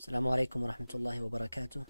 السلام عليكم ورحمة الله وبركاته.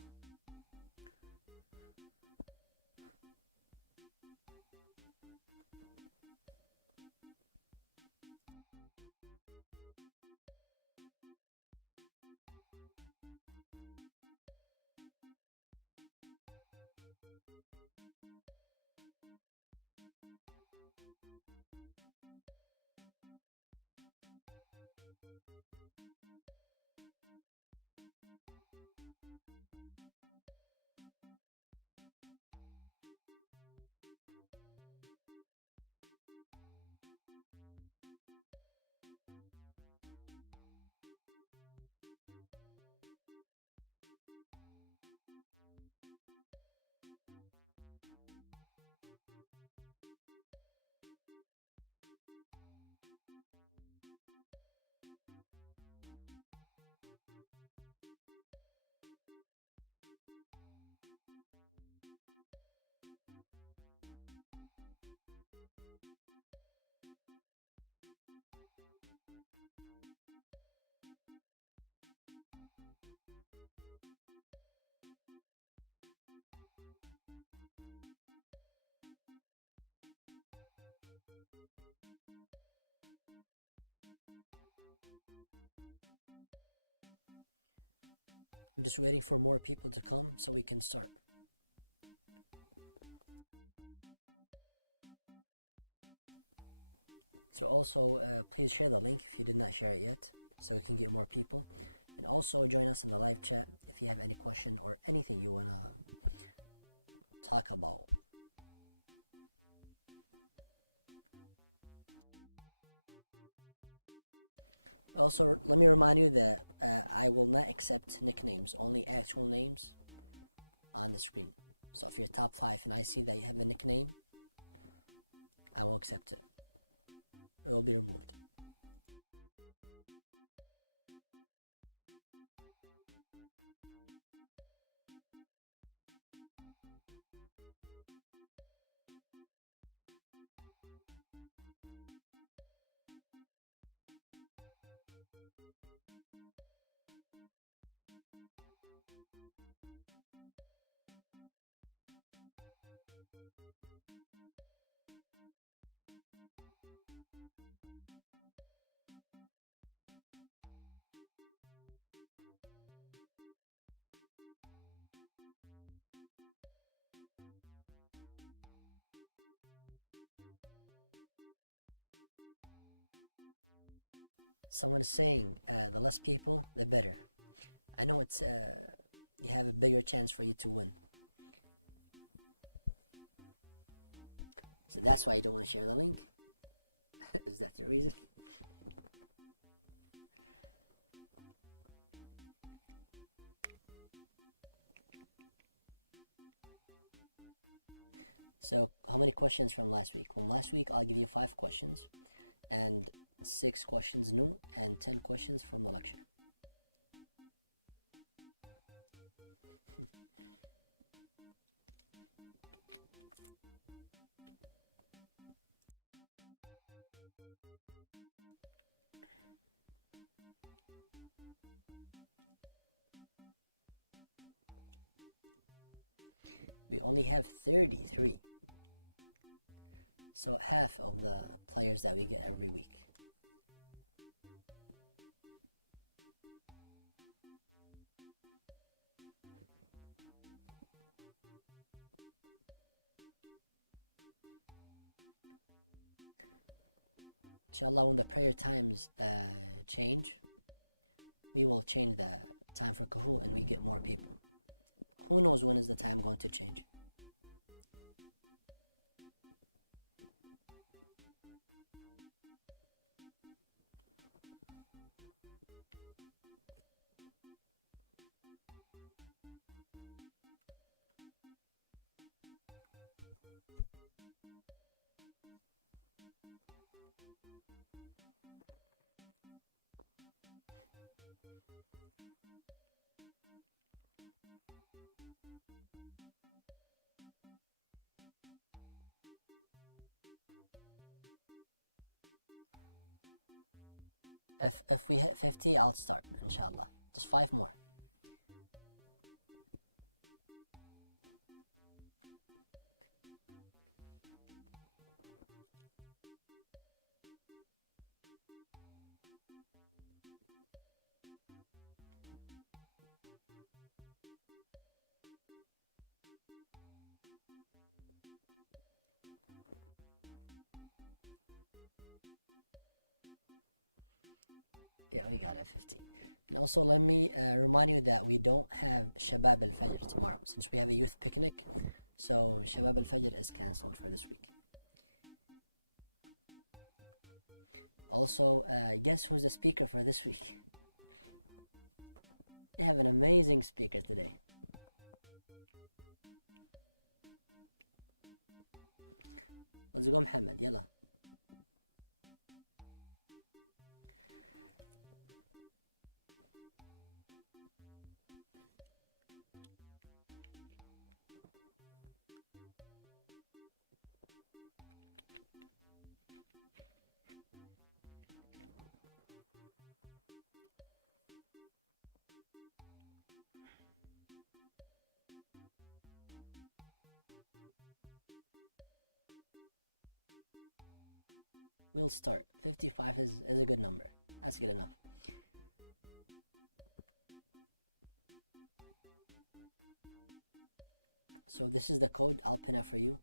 I'm just waiting for more people to come so we can start. So also, please share the link if you did not share it yet, so we can get more people. And also join us in the live chat if you have any question or anything you wanna talk about. Also, let me remind you that I will not accept nicknames, only actual names on the screen. So if you're top 5 and I see that you have a nickname, I will accept it. It will be removed. Someone is saying the less people, the better. I know it's you have a bigger chance for you to win. So that's why you don't want to share the link. Is that the reason? So how many questions from last week? From last week, I'll give you 5 questions and 6 questions new and 10 questions from the lecture. We only have 33. So half of the players that we get every week. Inshallah, when the prayer times change, we will change the time for Kahoot and we get more people. Who knows when is the time going to change? If we hit 50, I'll start, inshallah. Just 5 more. Yeah, we got it, 15. And also, let me remind you that we don't have Shabab al-Fajr tomorrow, since we have a youth picnic. So, Shabab al-Fajr is cancelled for this week. Also, guess who's the speaker for this week? They have an amazing speaker today. Let's go, Muhammad, yalla. We'll start. 55 is a good number. That's good enough. So this is the code. I'll pin it for you.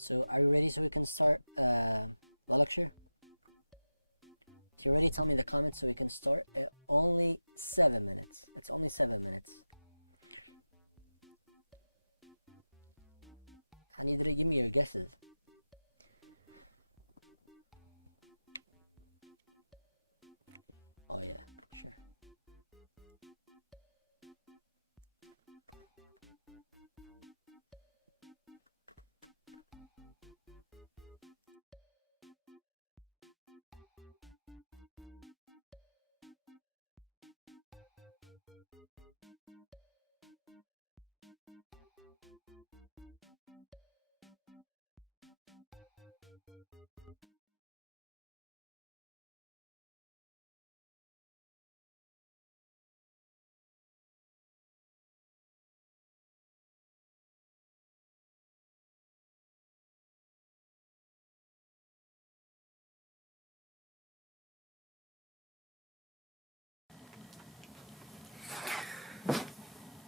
So are you ready so we can start the lecture? If you're ready, tell me in the comments so we can start. Only 7 minutes. It's only 7 minutes. I need you to give me your guesses. Oh yeah, sure.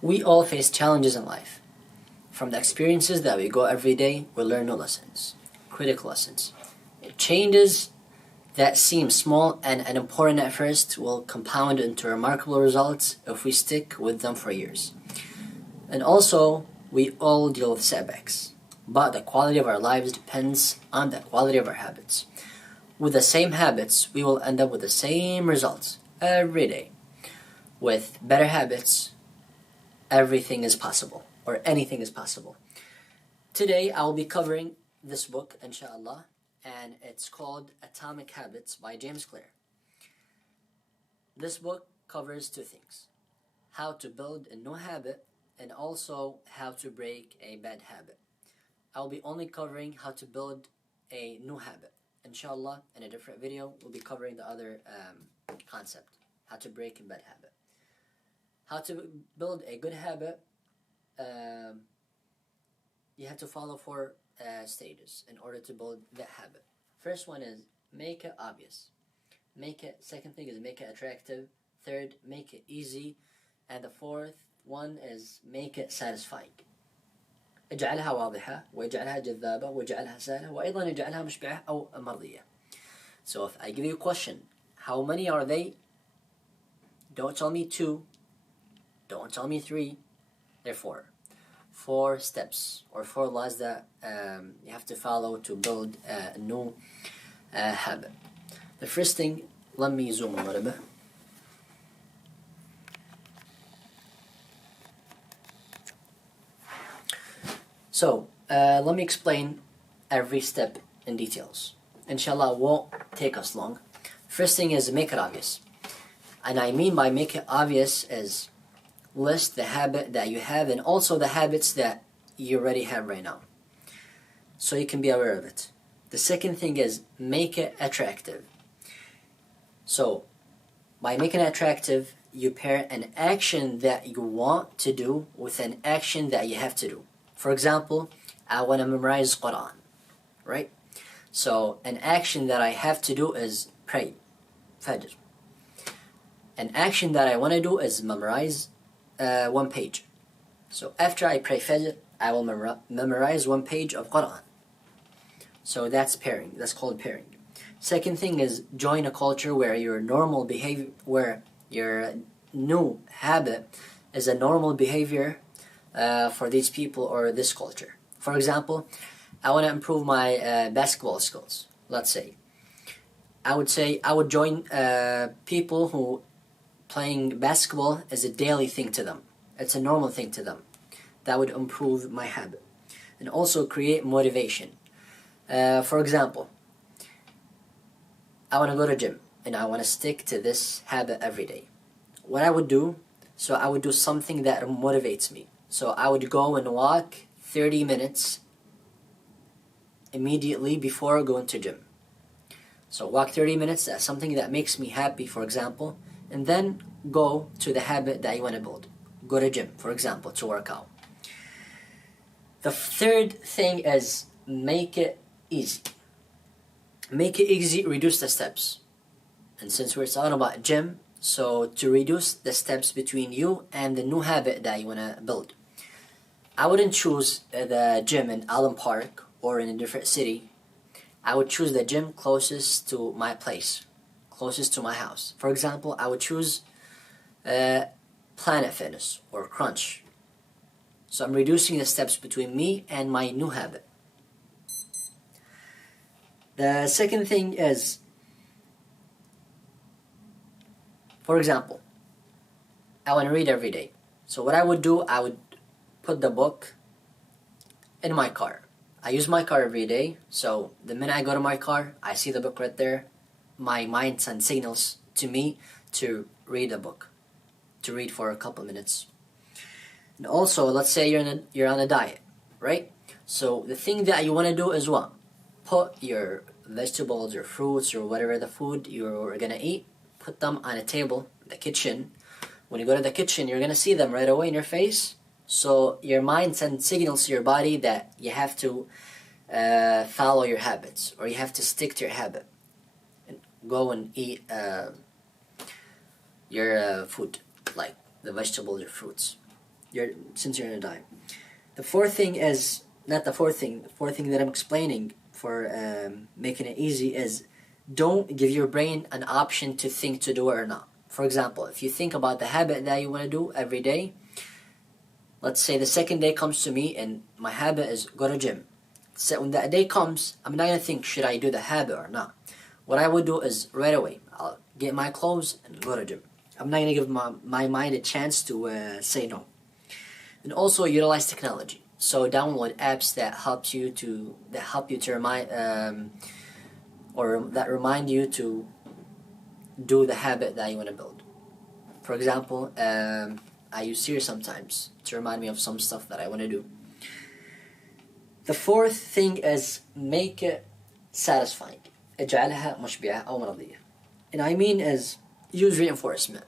We all face challenges in life. From the experiences that we go every day, we learn new lessons, critical lessons. Changes that seem small and unimportant at first will compound into remarkable results if we stick with them for years. And also, we all deal with setbacks, but the quality of our lives depends on the quality of our habits. With the same habits, we will end up with the same results every day. With better habits, everything is possible, or anything is possible. Today, I will be covering this book, inshallah, and it's called Atomic Habits by James Clear. This book covers two things: how to build a new habit and also how to break a bad habit. I'll be only covering how to build a new habit. Inshallah, in a different video, we'll be covering the other concept, how to break a bad habit. How to build a good habit, you have to follow 4 stages in order to build that habit. First one is make it obvious. Second thing is make it attractive. Third, make it easy. And the fourth one is make it satisfying. اجعلها واضحة واجعلها جذابة واجعلها سهلة وأيضا اجعلها مشبعة أو مرضية. So if I give you a question, how many are they? Don't tell me 2. Don't tell me 3. They're 4. 4 steps or 4 laws that you have to follow to build a new habit. The first thing, let me zoom a little bit. So, let me explain every step in details. Inshallah, it won't take us long. First thing is make it obvious. And I mean by make it obvious is list the habit that you have and also the habits that you already have right now, so you can be aware of it. The second thing is make it attractive. So by making it attractive, you pair an action that you want to do with an action that you have to do. For example, I want to memorize Quran, right? So an action that I have to do is pray, Fajr. An action that I want to do is memorize one page. So after I pray Fajr, I will memorize one page of Quran. So that's pairing. That's called pairing. Second thing is join a culture where your normal behavior, where your new habit is a normal behavior for these people or this culture. For example, I want to improve my basketball skills. Let's say I would join people who playing basketball is a daily thing to them. It's a normal thing to them. That would improve my habit. And also create motivation. For example, I want to go to gym and I want to stick to this habit every day. What I would do, so I would do something that motivates me. So I would go and walk 30 minutes immediately before going to gym. So walk 30 minutes, that's something that makes me happy, for example, and then go to the habit that you want to build. Go to gym, for example, to work out. The third thing is make it easy. Make it easy, reduce the steps. And since we're talking about gym, so to reduce the steps between you and the new habit that you want to build. I wouldn't choose the gym in Allen Park or in a different city. I would choose the gym closest to my place, closest to my house. For example, I would choose Planet Fitness or Crunch. So I'm reducing the steps between me and my new habit. The second thing is, for example, I want to read every day. So what I would do, I would put the book in my car. I use my car every day, so the minute I go to my car, I see the book right there. My mind sends signals to me to read a book, to read for a couple minutes. And also, let's say you're on a diet, right? So the thing that you want to do is what? Put your vegetables or fruits or whatever the food you're gonna eat, put them on a table, the kitchen. When you go to the kitchen, you're gonna see them right away in your face. So your mind sends signals to your body that you have to follow your habits, or you have to stick to your habit and go and eat your food, like the vegetables or fruits. Since you're in a diet. The fourth thing is not the fourth thing. The fourth thing that I'm explaining for making it easy is don't give your brain an option to think to do it or not. For example, if you think about the habit that you want to do every day, let's say the second day comes to me and my habit is go to gym. So when that day comes, I'm not going to think, should I do the habit or not? What I would do is right away, I'll get my clothes and go to gym. I'm not going to give my mind a chance to say no. And also utilize technology. So download apps that help you to remind or that remind you to do the habit that you want to build. For example, I use Siri sometimes to remind me of some stuff that I want to do. The fourth thing is make it satisfying. اجعلها مشبعة أو مرضية. And I mean is use reinforcement.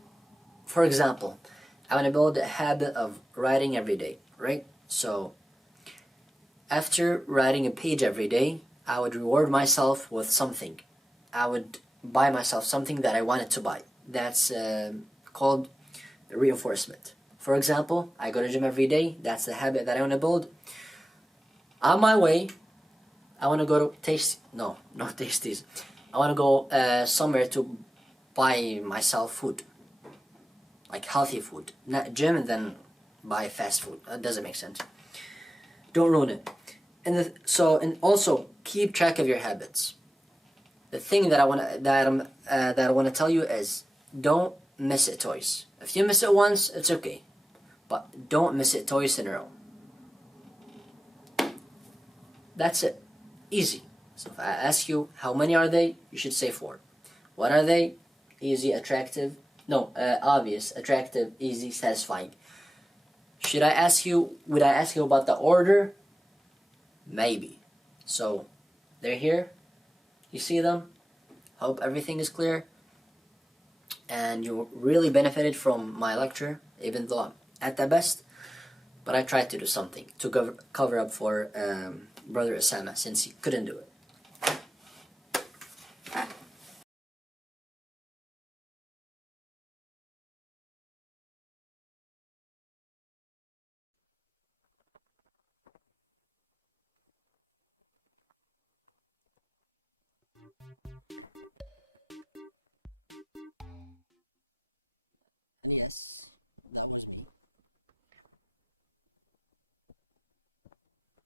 For example, I want to build a habit of writing every day, right? So after writing a page every day, I would reward myself with something. I would buy myself something that I wanted to buy. That's called reinforcement. For example, I go to gym every day. That's the habit that I want to build. On my way, I want to go to Tasties. I want to go somewhere to buy myself food. Like healthy food. Not gym and then buy fast food. That doesn't make sense. Don't ruin it. And also keep track of your habits. The thing that I want to tell you is don't miss it twice. If you miss it once, it's okay, but don't miss it twice in a row. That's it. Easy. So if I ask you how many are they, you should say 4. What are they? Easy, attractive. Obvious, attractive, easy, satisfying. Would I ask you about the order? Maybe. So they're here. You see them. Hope everything is clear. And you really benefited from my lecture, even though I'm at the best. But I tried to do something to cover up for Brother Osama since he couldn't do it. And yes, that was me.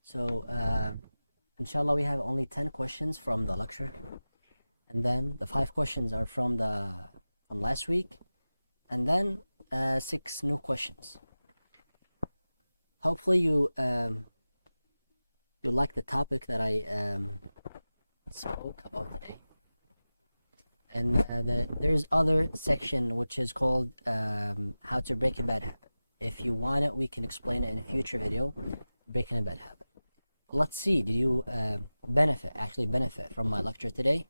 So, inshallah, we have only 10 questions from the lecture. And then the 5 questions are from last week. And then 6 new questions. Hopefully you like the topic that I spoke about today. And there's other section which is called how to break a bad habit. If you want it, we can explain it in a future video. Breaking a bad habit. Let's see, did you actually benefit from my lecture today?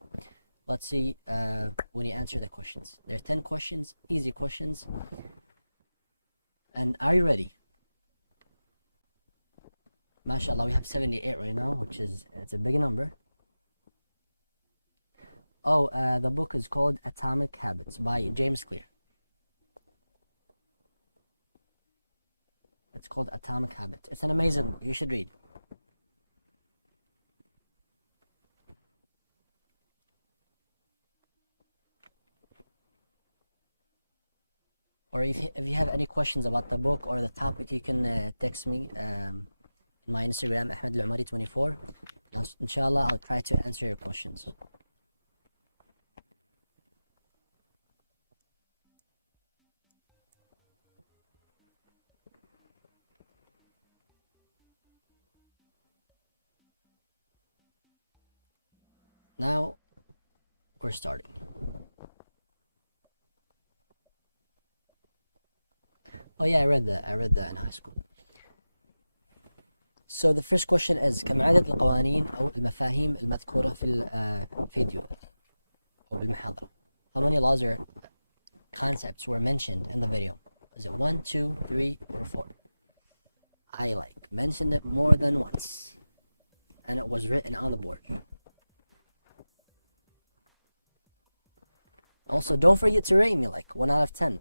Let's see when you answer the questions. There are 10 questions, easy questions. And are you ready? MashaAllah, we have 78 right now, which is, it's a big number. Oh, the book is called Atomic Habits by James Clear. It's called Atomic Habits. It's an amazing book. You should read. Or if you have any questions about the book or the topic, you can text me in my Instagram, Ahmed Alomari 24. Inshallah, I'll try to answer your questions. Now, we're starting. Oh yeah, I read that in high school. So the first question is كم عدد القوانين أو المفاهيم المذكورة في الفيديو أو بالمحاضرة? How many laws or concepts were mentioned in the video? Is it 1, 2, 3, or 4? I mentioned it more than once, and it was written on the board. Also, don't forget to rate me 1 out of 10.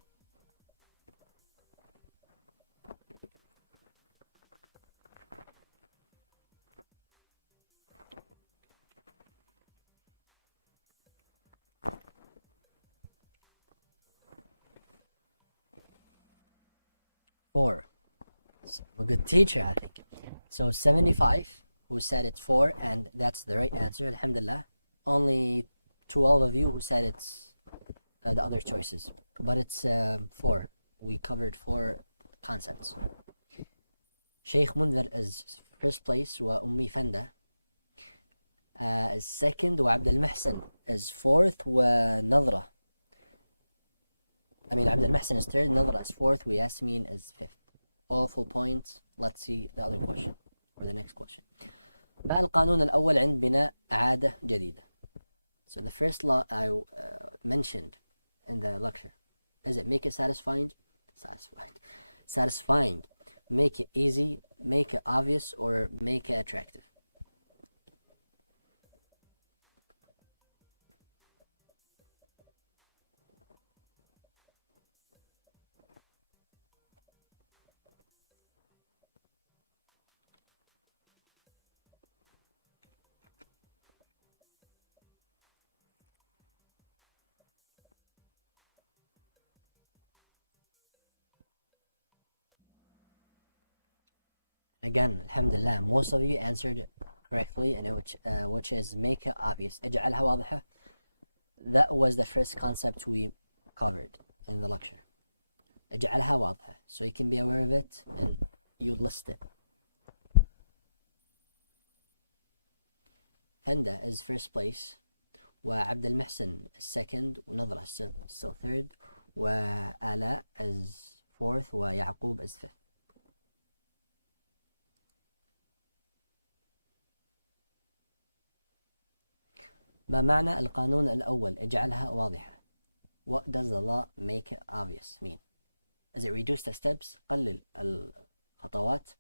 Four. So I'm a good teacher, I think. So 75 who said it's 4, and that's the right answer, alhamdulillah. Only 12 of you who said it's the other choices, but it's 4. We covered 4 concepts. Sheikh Munzir is first place, وأمي فندة is second, وعبد المحسن is fourth, ونظرة عبد المحسن is third, نظرة is fourth, وياسمين is fifth. All full points. Let's see the other question, or the next question. ما القانون الأول عند بناء عادة جديدة? So the first law I mentioned in the lecture, is it make it satisfying, make it easy, make it obvious, or make it attractive? Again, alhamdulillah, most of you answered correctly, and which is make it obvious. اجعلها واضحة. That was the first concept we covered in the lecture. اجعلها واضحة. So you can be aware of it and you list it. Henda is first place, وعبد المحسن is second, ونظرة is still third, وآلاء is fourth, ويعقوب is fifth. ما معنى القانون الأول؟ اجعلها واضحة. What does the law make it obvious mean? Is it reduce the steps؟ قلل الخطوات.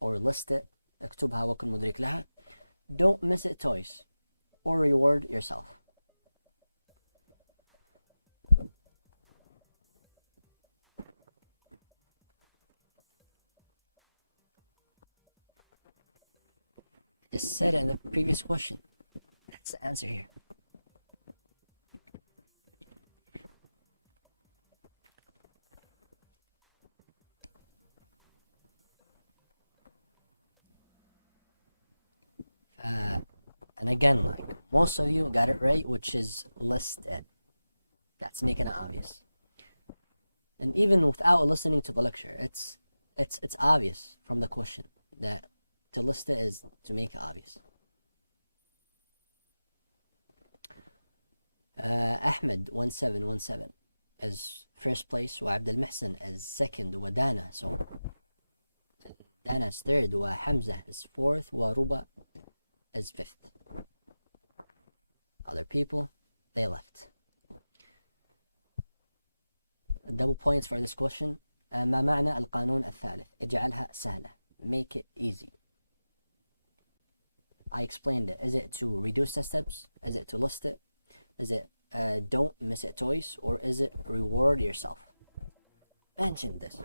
Or list it؟ اكتبها وكن مدرك لها. Don't miss it twice. Or reward yourself. Just said it in the previous question. That's the answer here. And again, like most of you got it right, which is list it. That's making it obvious. And even without listening to the lecture, it's obvious from the question that to list it is to make it obvious. Ahmed 1717 is first place, وعبد المحسن is second, ودانا so Dana is third, وحمزة is fourth, وربا is fifth. Other people, they left. Double points for this question. ما معنى القانون الثالث؟ اجعلها سهلة. Make it easy. I explained it. Is it to reduce the steps? Is it to list it? Is it don't miss it twice? Or is it reward yourself? Mention this.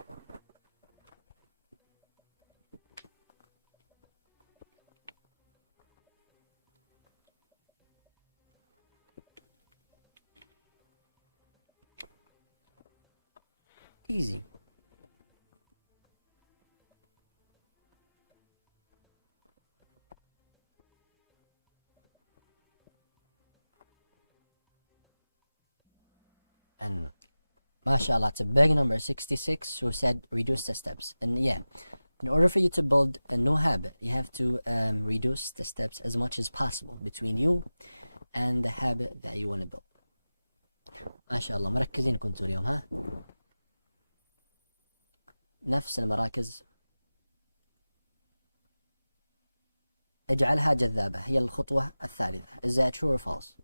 Easy. And mashallah, it's a big number, 66, who said reduce the steps. And yeah, in order for you to build a new habit, you have to reduce the steps as much as possible between you and the habit that you want to build. mashallah, مركزين كنتوا اليوم ها؟ نفس المراكز. اجعلها جذابة هي الخطوة الثالثة. Is that true or false?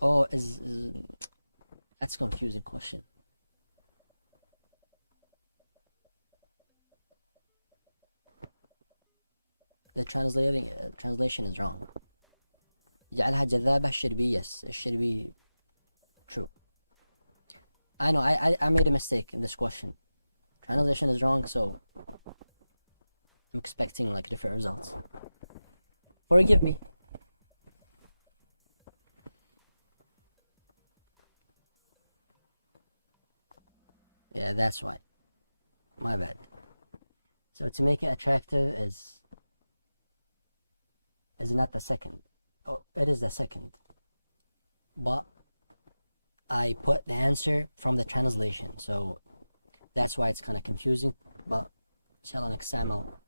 Oh, that's a confusing question. The translation is wrong. اجعلها جذابة should be yes. It should be true. I know, I made a mistake in this question. Translation is wrong, so I'm expecting like different results. Forgive me. Yeah, that's why. My bad. So to make it attractive is not the second. Oh, it is the second. But I put the answer from the translation, so that's why it's kind of confusing. But inshallah next time I'll.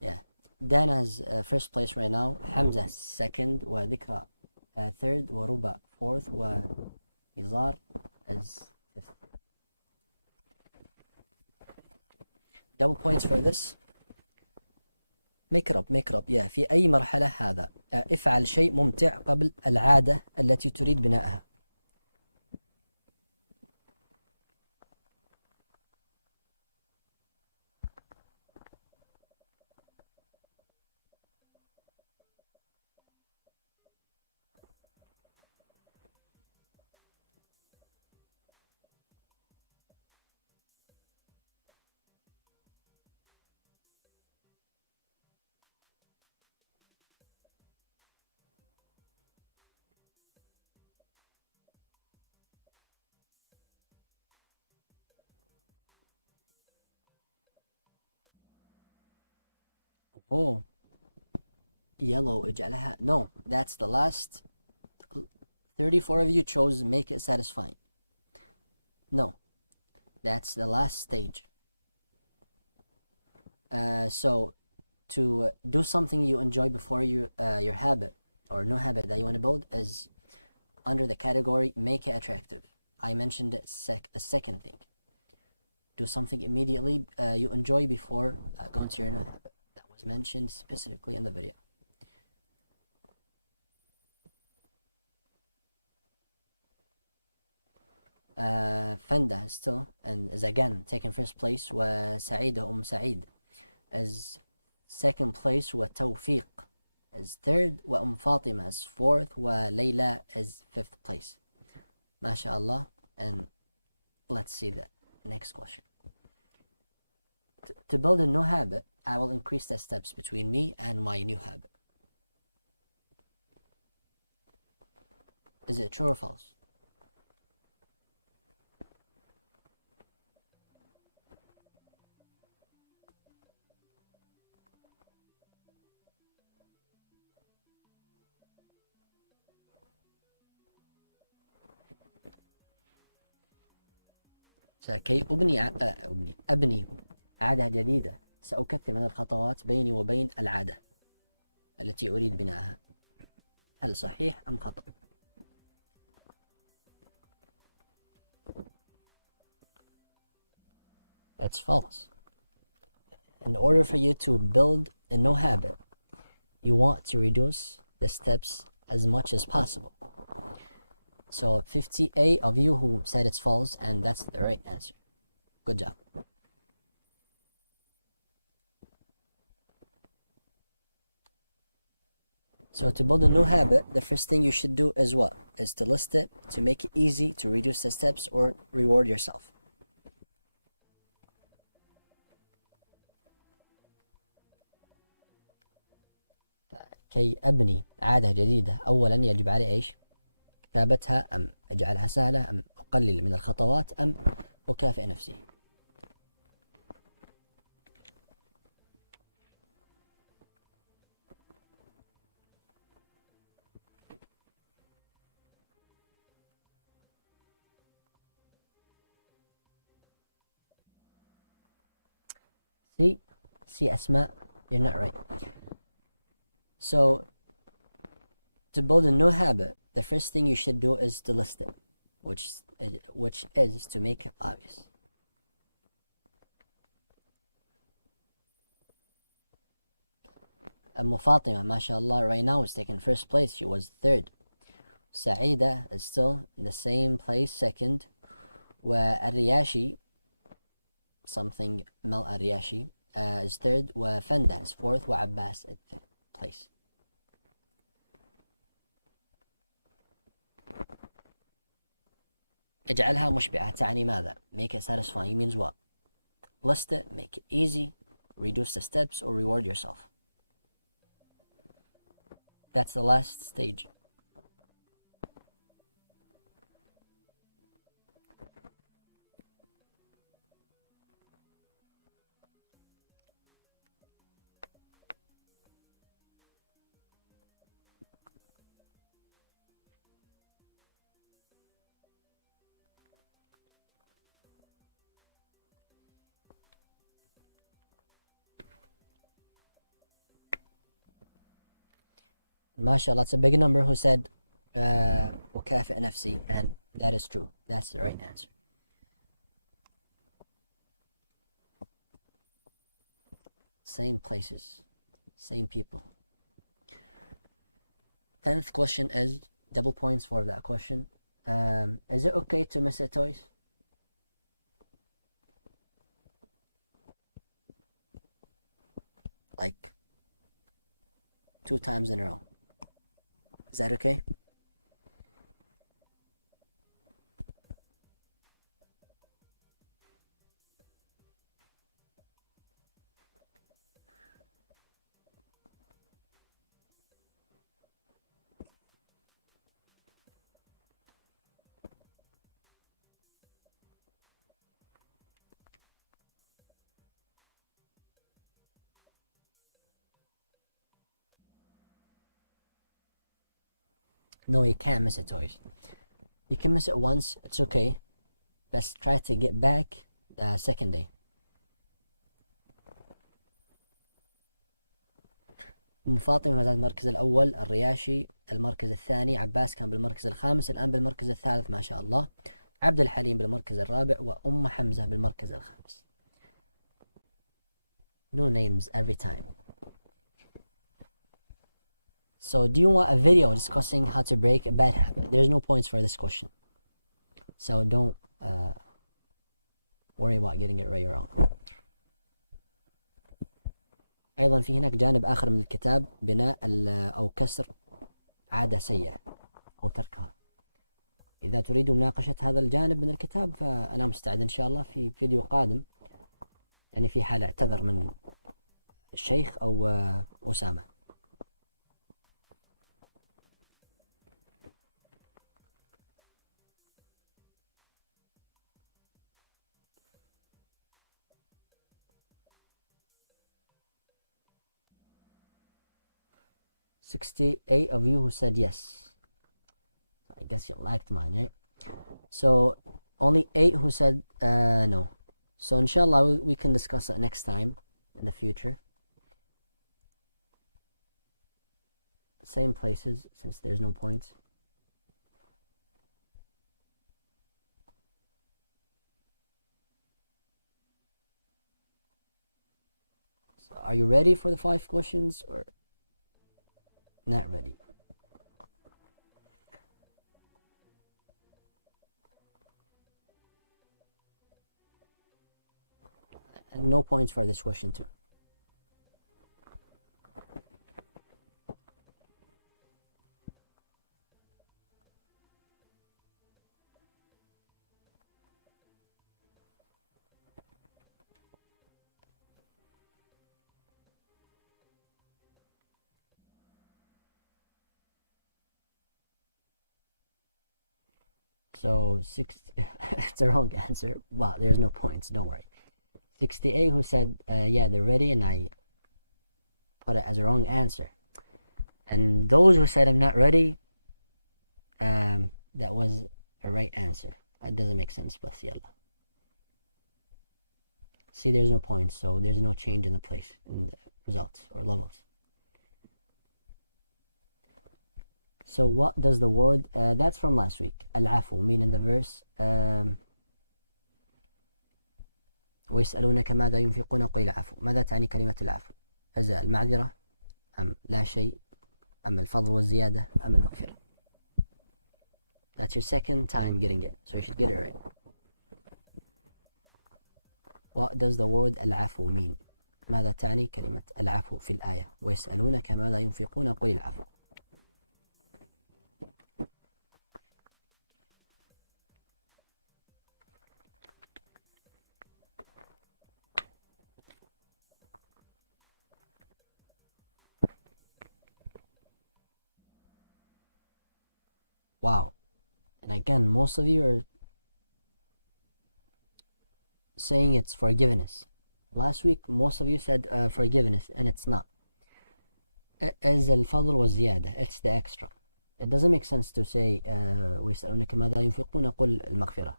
Yeah, Dana's first place right now. Hamza second, وذكرى third, وربا fourth, وإزار is fifth. Double points for this. Make it up. Yeah, في أي مرحلة هذا. افعل شيء ممتع قبل العادة التي تريد بنائها. Oh, yellow اجعلها. No, that's the last. 34 of you chose make it satisfying. No, that's the last stage. So to do something you enjoy before your habit or new habit that you want to build is under the category make it attractive. I mentioned it the second thing. Do something immediately you enjoy before going to your new habit. That was was mentioned specifically in the video. Fenda is still and is again taking first place, وسعيدة سعيد is second place, وتوفيق is third, فاطمة is fourth, وLeyla is fifth place. MashaAllah. And let's see the next question. To build a new habit, I will increase the steps between me and my new habit. Is it true or false? كي أبني عادة جديدة سأكثر من الخطوات بيني وبين العادة التي أريد بناءها. هل صحيح أم خطأ؟ That's false. In order for you to build a new habit, you want to reduce the steps as much as possible. So 58 of you who said it's false, and that's the right answer. Good job. So to build a new habit, the first thing you should do is what? Is to list it, to make it easy, to reduce the steps, or reward yourself. كي أبني عادة جديدة، أولا يجب علي إيش؟ كتابتها، أم أجعلها سهلة، أم أقلل من الخطوات، أم أكافئ نفسي. See أسماء, you're not right. So to build a new habit, the first thing you should do is to list it, which is to make it obvious. Fatima, mashallah, right now is taking first place. She was third. Saida is still in the same place, second. Riyashi, something Mel Riyashi, is third. Fenda is fourth. Abbas at fifth place. اجعلها مشبعة تعني ماذا? Make it satisfying means what? List it, make it easy, reduce the steps, or reward yourself. That's the last stage. MashaAllah, it's a big number who said وكافئ نفسي, and that is true. That's the right answer. Same places, same people. 10th question is double points for that question. Is it okay to miss a toys? Like 2 times in a row. Is that okay? No, you can't miss a toys. You can miss it once, it's okay. Let's try to get back the second day. فاطمة فازت المركز الأول، الرياشي المركز الثاني، عباس كان بالمركز الخامس، الآن بالمركز الثالث ما شاء الله، عبد الحليم بالمركز الرابع، حمزة بالمركز الخامس. No names every time. So do you want a video discussing how to break a bad habit? There's no points for this question. So don't worry about getting it right or wrong. أيضا في هناك جانب آخر من الكتاب بناء أو كسر عادة سيئة أو تركها. إذا تريد مناقشة هذا الجانب من الكتاب فأنا مستعد إن شاء الله في فيديو قادم، يعني في حال اعتذر من الشيخ أو أسامة. "68 of you who said yes." I guess you liked mine, right? So only 8 who said no. So inshallah we can discuss it next time in the future. Same places since there's no points. So are you ready for the 5 questions or not ready? And no points for this question too. So 60, it's the wrong answer. Wow, there's no points, don't worry. 68 who said, yeah, they're ready, and I put it as a wrong answer. And those who said I'm not ready, that was a right answer. It doesn't make sense, but yalla. See, there's no points, so there's no change in the place, in the results or levels. So what does the word, that's from last week, al-afu, mean in the verse, ويسألونك ماذا ينفقون قل العفو. ماذا تعني كلمة العفو؟ أزال المعذرة أم لا شيء أم الفضل والزيادة أم المغفرة. That's your second time getting it, so you should get it right. What does the word العفو mean? ماذا تعني كلمة العفو في الآية؟ ويسألونك ماذا ينفقون قل العفو. Wow. And again, most of you are saying it's forgiveness. Last week, most of you said forgiveness, and it's not. As الفضل والزيادة, it's the extra. It doesn't make sense to say ويسألونك ماذا ينفقون قل المغفرة.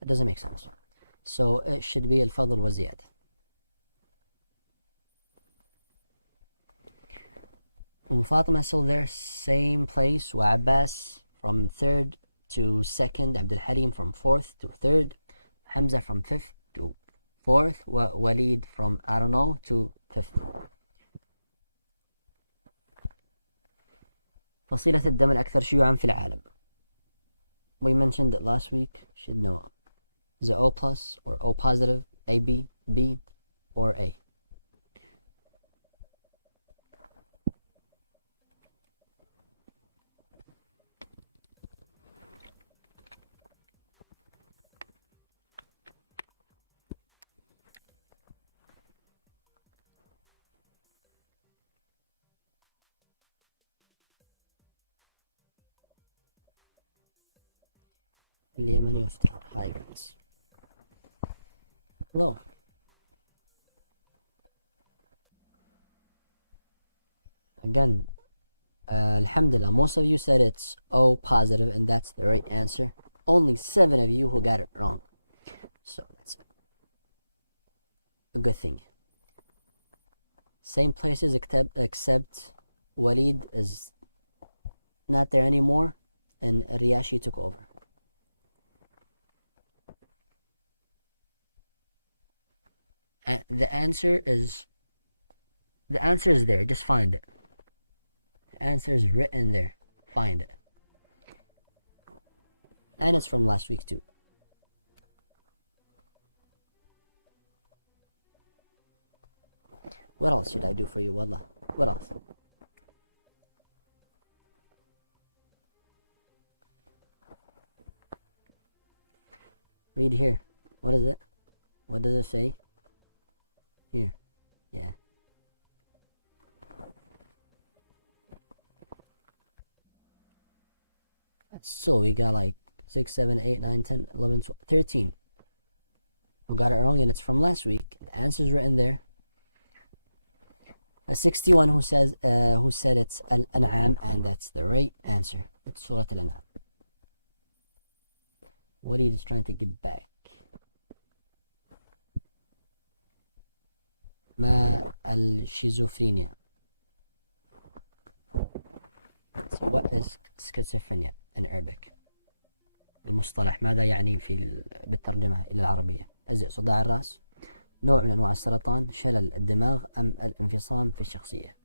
It doesn't make sense. So it should be الفضل والزيادة. Fatima still there, same place. وعباس from 3rd to 2nd. عبد الحليم from 4th to 3rd. Hamza from 5th to 4th. Walid from, I don't know, to 5th. فصيلة الدم الأكثر شيوعا في العالم. We mentioned it last week. Should know. Is it O plus or O positive? AB, B, or A? اليمني يفتح. Hi guys. Hello. Again, alhamdulillah, most of you said it's O positive, and that's the right answer. Only 7 of you who got it wrong. So that's a good thing. Same places except Walid is not there anymore, and Riyashi took over. And the answer is there. Just find it. Answer is written there. Find it. And it's from last week too. What else should I do for you, Wallah? What else? Read here. What is it? What does it say? Here. Yeah. So we got like 6, 7, 8, 9, 10, 11, 12, 13. We got it wrong and it's from last week. The answer's written there. A 61 who said it's Al-An'am, and that's the right answer. It's Surah Al-An'am. What are you just trying to get back? ما الشيزوفرينيا. So what is schizophrenia in Arabic? المصطلح ماذا يعني بالترجمة إلى العربية؟ صداع الرأس، نوع من أنواع السرطان، شلل الدماغ، أم الانفصام في الشخصية؟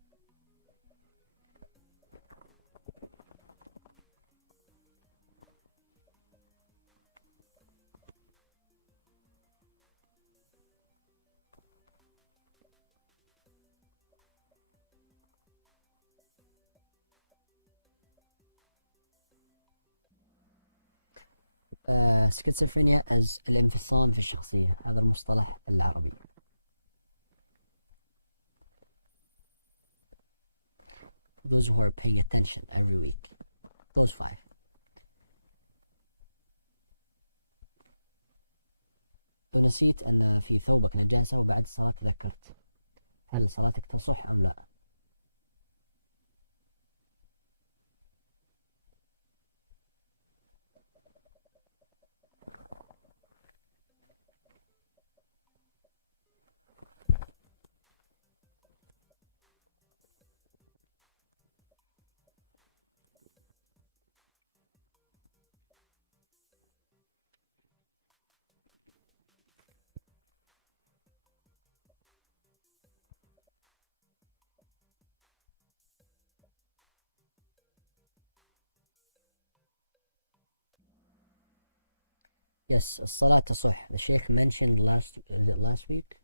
سكيزوفرينيا از الانفصام في الشخصية، هذا المصطلح العربي. Those who are paying attention every week. Those 5. لو نسيت أن في ثوبك نجاسة وبعد الصلاة تذكرت، هل صلاتك تصح أم لا؟ Yes, الصلاة تصح. The Sheikh mentioned last week?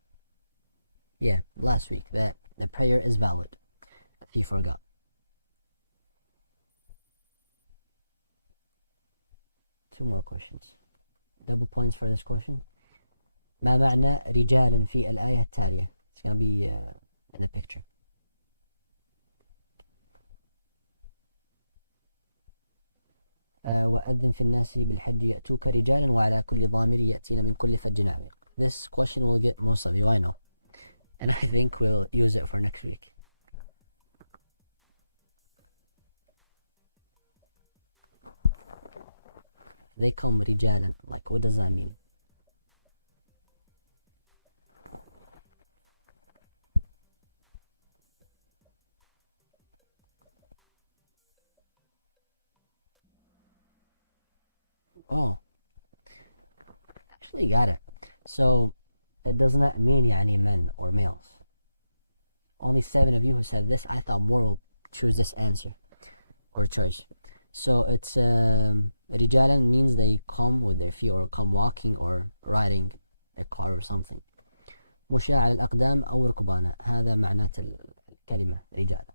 Yeah, last week that the prayer is valid. He forgot. Two more questions. Double points for this question. ما معنى رجال في الآية التالية? It's gonna be in the picture. وأذن في الناس بالحج يأتوك رجالا وعلى كل ضامر يأتين من كل فج عميق. This question will get most of you, I know. And I think we'll use it for next week. They come رجالا, like what does that mean? Oh, actually got it. So it does not mean يعني men or males. Only 7 of you who said this. I thought more will choose this answer or choice. So it's رجالا means they come with their feet or come walking or riding a car or something. مشاة على الأقدام أو ركبانا، هذا معنات الكلمة رجالا.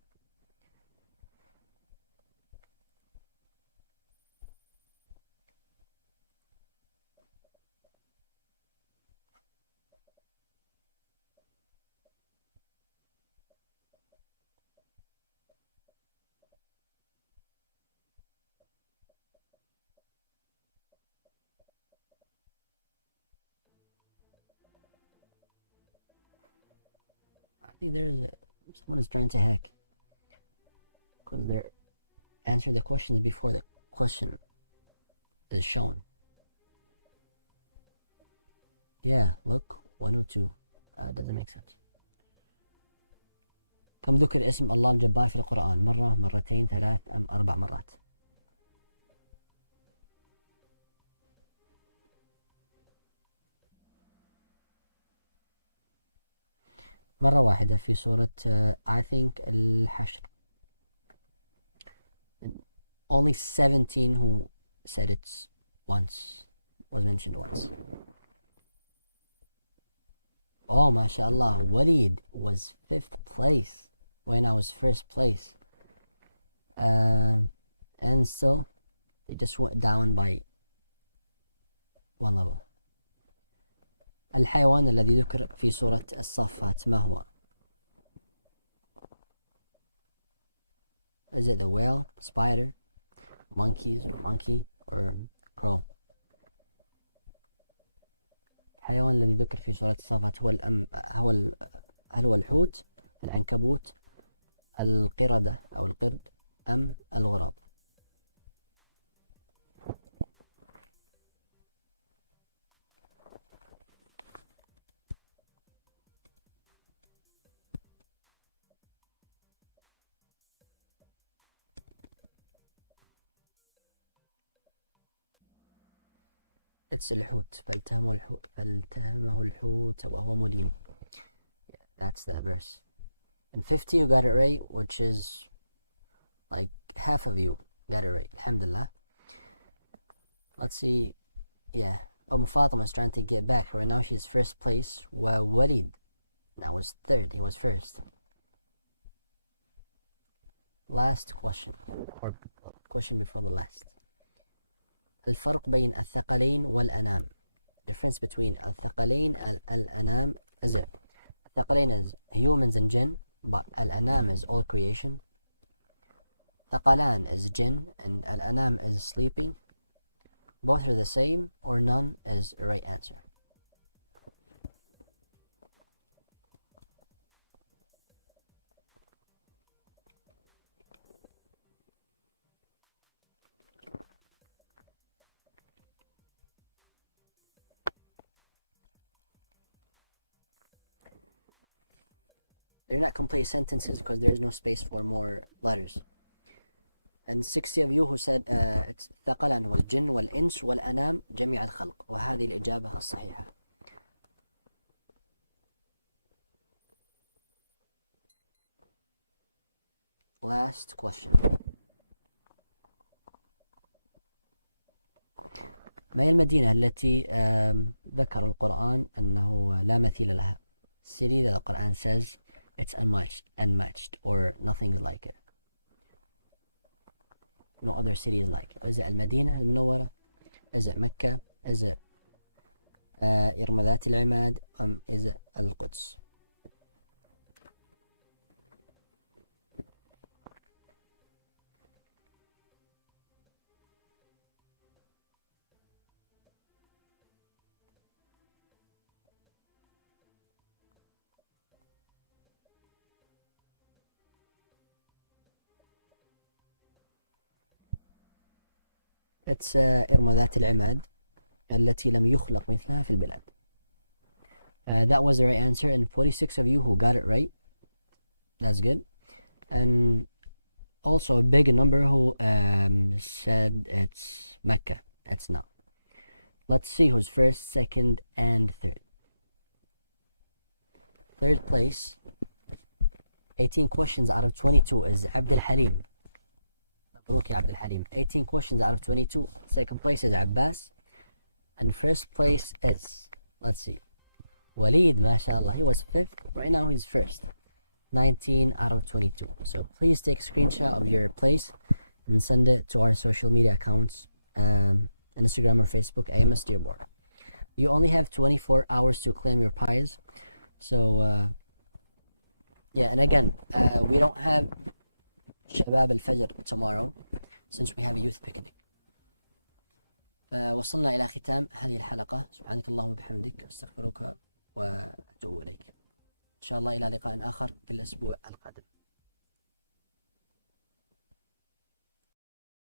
I think someone is trying to hack because they're answering the questions before the question is shown. Yeah, look, 102. Doesn't make sense. كم ذكر اسم الله الجبار في القرآن؟ مرة، مرتين، 3 أم 4 مرات؟ مرة واحدة في سورة I think الحشر. only 17 who said it's once, was mentioned once. Oh, mashallah, Walid was 5th place when I was 1st place. And still, it just went down by one level. الحيوان الذي ذكر في سورة الصافات ما هو؟ Is it the whale, spider, monkey, or crow? الحيوان الذي ذكر في سورة الصافات هل هو الحوت، العنكبوت، القردة أو القرد أم الغراب؟ It's الحوت فالتهمه الحوت وهو مليم. That's that verse. And 50 you got it right, which is like half of you got it right. Alhamdulillah. Let's see. Yeah. Fatima is trying to get back. Right now she's 1st place. Walid now was 3rd. He was 1st. Last question. Question before the last. الفرق بين الثقلين والأنام. Difference between الثقلين and الأنام is it? الثقلين is humans and jinn, but الأنام is all creation. ثقلان is jinn and الأنام is sleeping. Both are the same or none is the right answer. They're not complete sentences because there is no space for more letters. And 60 of you who said it's ثقلان والجن والإنس والأنام جميع الخلق وهذه الإجابة الصحيحة. Last question. ما هي المدينة التي ذكر القرآن أنه لا مثيل لها? City that the Quran says it's unmatched or nothing is like it. No other city is like it. Is it المدينة المنورة? Is it Mecca? Is it إرم ذات العماد? Is it القدس? It's إرم ذات العماد التي لم يخلق مثلها في البلاد. That was the right answer, and 46 of you who got it right. That's good. And also a big number who said it's Mecca. It's not. Let's see who's 1st, 2nd, and 3rd. 3rd place, 18 questions out of 22 is Abdul Halim. مبروك يا عبد الحليم. 18 questions out of 22. 2nd place is Abbas. And 1st place is, let's see, Walid, mashallah. He was 5th. Right now he's 1st. 19 out of 22. So please take a screenshot of your place and send it to our social media accounts, Instagram or Facebook, AMSDearborn. You only have 24 hours to claim your prize. So, yeah, and again, we don't have شباب الفجر tomorrow since we have a youth picnic. فوصلنا إلى ختام هذه الحلقة. سبحانك اللهم وبحمدك أستغفرك وأتوب إليك. إن شاء الله إلى لقاء آخر في الأسبوع القادم.